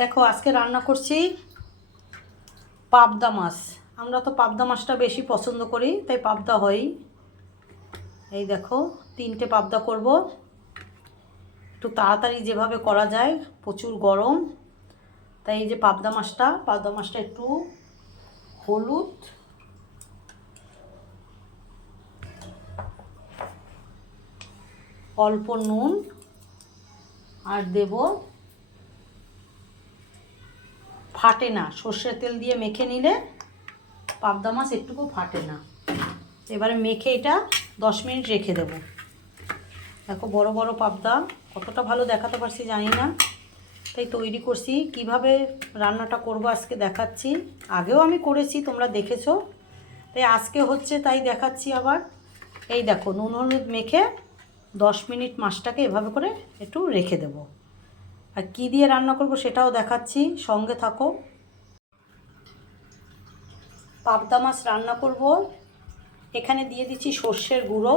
দেখো আজকে রান্না করছি পাবদা মাছ। আমরা তো পাবদা মাছটা বেশি পছন্দ করি, তাই পাবদা হয়। এই দেখো 3টে পাবদা করব, একটু তাড়াতাড়ি যেভাবে করা যায়, প্রচুর গরম। তাই এই যে পাবদা মাছটা একটু হলুদ, অল্প নুন আর দেব, ফাটে না, সর্ষের তেল দিয়ে মেখে নিলে পাবদা মাছ একটুকু ফাটে না। এবারে মেখে এটা 10 মিনিট রেখে দেব। দেখো বড় বড় পাবদা, কতটা ভালো দেখাতে পারছি জানি না, তাই তৈরি করছি। কিভাবে রান্নাটা করব আজকে দেখাচ্ছি। আগেও আমি করেছি, তোমরা দেখেছো, তাই আজকে হচ্ছে তাই দেখাচ্ছি আবার। এই দেখো নুন হলুদ মেখে 10 মিনিট মাছটাকে এভাবে করে একটু রেখে দেব। আর কি দিয়ে রান্না করব সেটাও দেখাচ্ছি, সঙ্গে থাকো। পাবদা মাছ রান্না করব, এখানে দিয়ে দিচ্ছি সর্ষের গুঁড়ো।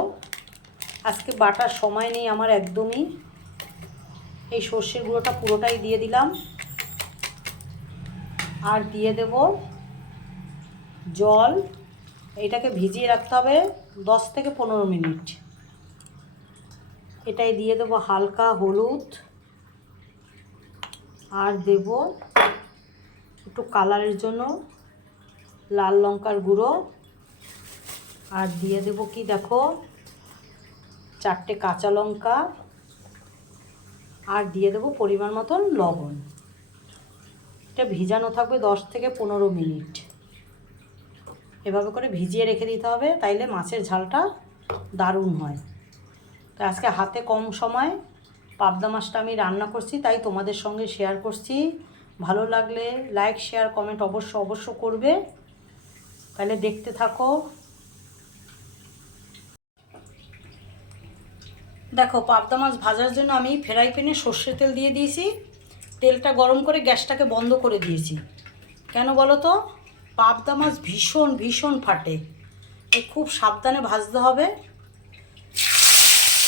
আজকে বাটার সময় নেই আমার একদমই। এই সর্ষের গুঁড়োটা পুরোটাই দিয়ে দিলাম। আর দিয়ে দেব জল। এইটাকে ভিজিয়ে রাখতে হবে 10 থেকে 15 মিনিট। এটাই দিয়ে দেব হালকা হলুদ, আর দেব একটু কালারের জন্য লাল লঙ্কার গুঁড়ো, আর দিয়ে দেব কি দেখো 4টে কাঁচা লঙ্কা, আর দিয়ে দেব পরিমাণ মতন লবণ। এটা ভিজানো থাকবে 10 থেকে 15 মিনিট। এভাবে করে ভিজিয়ে রেখে দিতে হবে, তাইলে মাছের ঝালটা দারুণ হয়। তো আজকে হাতে কম সময় পাবদা মাছটা আমি রান্না করছি, তাই তোমাদের সঙ্গে শেয়ার করছি। ভালো লাগলে লাইক শেয়ার কমেন্ট অবশ্য করবে। তাহলে দেখতে থাকো। দেখো পাবদা মাছ ভাজার জন্য আমি ফ্রাই প্যানে সর্ষের তেল দিয়ে দিয়েছি। তেলটা গরম করে গ্যাসটাকে বন্ধ করে দিয়েছি। কেন বলো তো, পাবদা মাছ ভীষণ ভীষণ ফাটে, এই খুব সাবধানে ভাজতে হবে।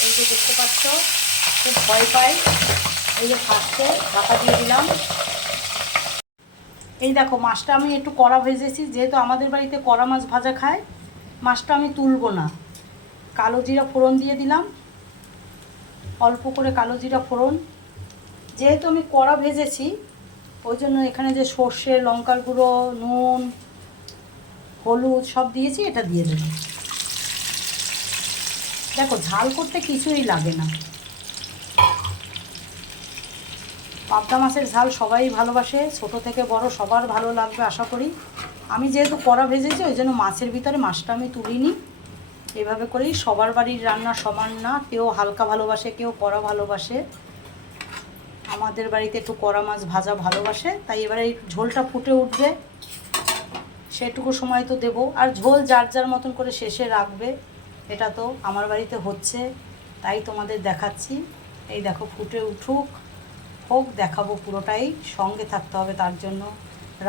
এই যে দেখতে পাচ্ছ, খুব ভয় পাই। এই যে ফাটছে, ঢাকা দিয়ে দিলাম। এই দেখো মাছটা আমি একটু কড়া ভেজেছি, যেহেতু আমাদের বাড়িতে কড়া মাছ ভাজা খায়, মাছটা আমি তুলব না। কালো জিরা ফোড়ন দিয়ে দিলাম, অল্প করে কালো জিরা ফোড়ন। যেহেতু আমি কড়া ভেজেছি, ওই জন্য এখানে যে সর্ষে, লঙ্কার গুঁড়ো, নুন, হলুদ সব দিয়েছি, এটা দিয়ে দেবো। দেখো ঝাল করতে কিছুই লাগে না। পাবদা মাছের ঝাল সবাই ভালোবাসে, ছোট থেকে বড় সবার ভালো লাগবে আশা করি। আমি যেহেতু কড়া ভেজেছি, ওই জন্য মাছের ভিতরে মাছটা আমি তুলিনি। এভাবে করেই, সবার বাড়ির রান্না সমান না, কেউ হালকা ভালোবাসে, কেউ কড়া ভালোবাসে। আমাদের বাড়িতে একটু কড়া মাছ ভাজা ভালোবাসে, তাই এবারে এই ঝোলটা ফুটে উঠবে, সেটুকু সময় তো দেবো। আর ঝোল যার যার মতন করে শেষে রাখবে, এটা তো আমার বাড়িতে হচ্ছে, তাই তোমাদের দেখাচ্ছি। এই দেখো ফুটে উঠুক, হোক, দেখাবো পুরোটাই, সঙ্গে থাকতে হবে। তার জন্য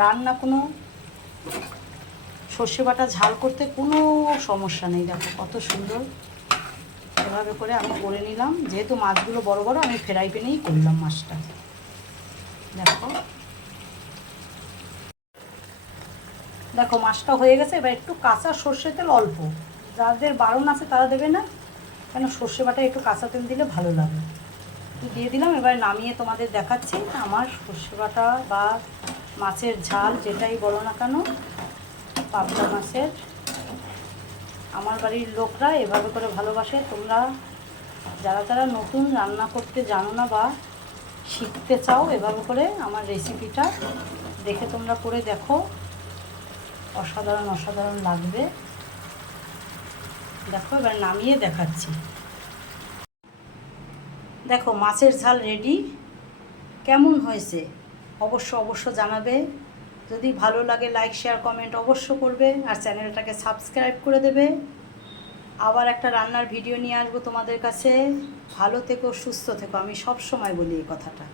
রান্না কোনো সর্ষে বাটা ঝাল করতে কোনো সমস্যা নেই। দেখো কত সুন্দর এভাবে করে আমি করে নিলাম। যেহেতু মাছগুলো বড় বড়, আমি ফ্রাই প্যানেই করলাম মাছটা। দেখো দেখো মাছটা হয়ে গেছে। এবার একটু কাঁচা সর্ষের তেল অল্প, যাদের বারণ আছে তারা দেবে না, কেন সর্ষে বাটা একটু কাঁচা তেল দিলে ভালো লাগে। দিয়ে দিলাম। এবার নামিয়ে তোমাদের দেখাচ্ছি আমার সর্ষে বাটা বা মাছের ঝাল, যেটাই বলো না কেন, পাবদা মাছের। আমার বাড়ির লোকরা এভাবে করে ভালোবাসে। তোমরা যারা যারা নতুন রান্না করতে জানো না বা শিখতে চাও, এভাবে করে আমার রেসিপিটা দেখে তোমরা করে দেখো, অসাধারণ অসাধারণ লাগবে। দেখো এবার নামিয়ে দেখাচ্ছি। দেখো মাছের ঝাল রেডি। কেমন হয়েছে অবশ্য জানাবে। যদি ভালো লাগে লাইক শেয়ার কমেন্ট অবশ্য করবে, আর চ্যানেলটাকে সাবস্ক্রাইব করে দেবে। আবার একটা রান্নার ভিডিও নিয়ে আসবো তোমাদের কাছে। ভালো থেকো, সুস্থ থেকো, আমি সব সময় বলি এই কথাটা।